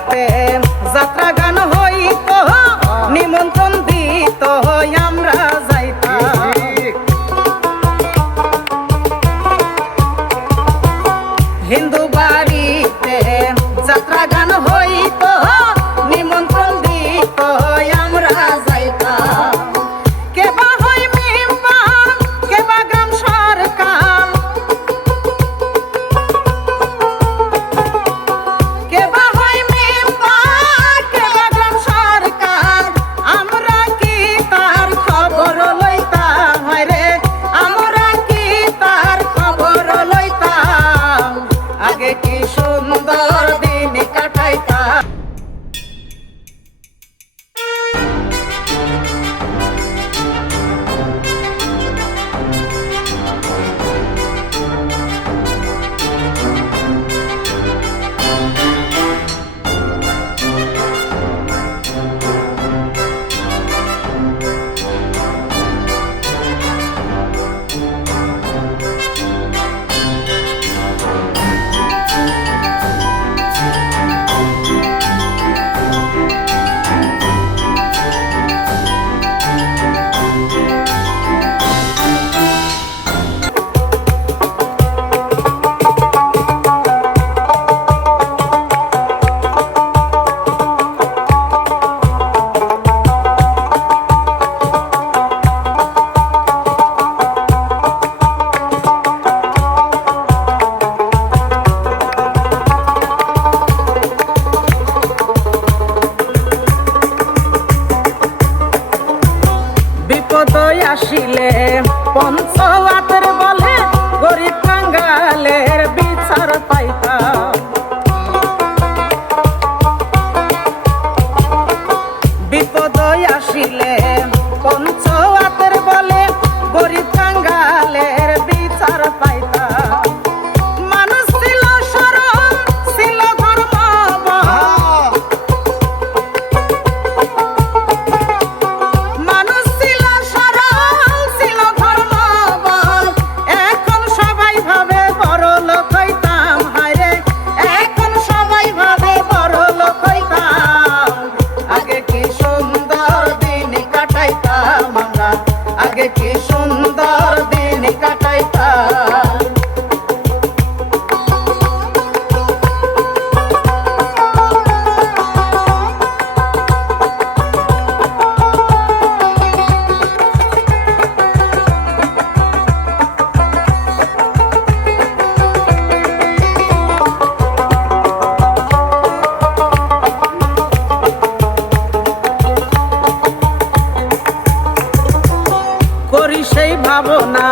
বাড়িতে যাত্রা গান হইত, নিমন্ত্রণ দিত আমরা যাইতাম। হিন্দু বাড়িতে যাত্রা গান হইত, নিমন্ত্রণ দিত আমরা যাইতাম। কেবা হয় মেম্বার, কেবা গ্রাম সরকার, কেবা হয় মেম্বার, কেবা গ্রাম সরকার, আমরা কি তার খবর লইতাম? রে আমরা কি তার খবর লইতাম? আগে কি সুন্দর দিন কাটাইতাম। বিপদ আসিলে পঞ্চওয়াতের বলে গরিব কাঙ্গালের বিচার পাইতাম। বিপদ আসিলে পঞ্চওয়াতের বলে গরিব কাঙ্গালের বিচার পাইতাম। মানুষ ছিল সরল, ছিল ধর্মবল, মানুষ ছিল সরল, ছিল ধর্মবল। এখন সবাই ভাবে বড় লোক হইতাম। হায়রে এখন সবাই ভাবে বড় লোক হইতাম। আগে কি সুন্দর দিন কাটাইতাম আমরা, আগে কি সুন্দর দিন কাটাইতাম। করি সেই ভাবনা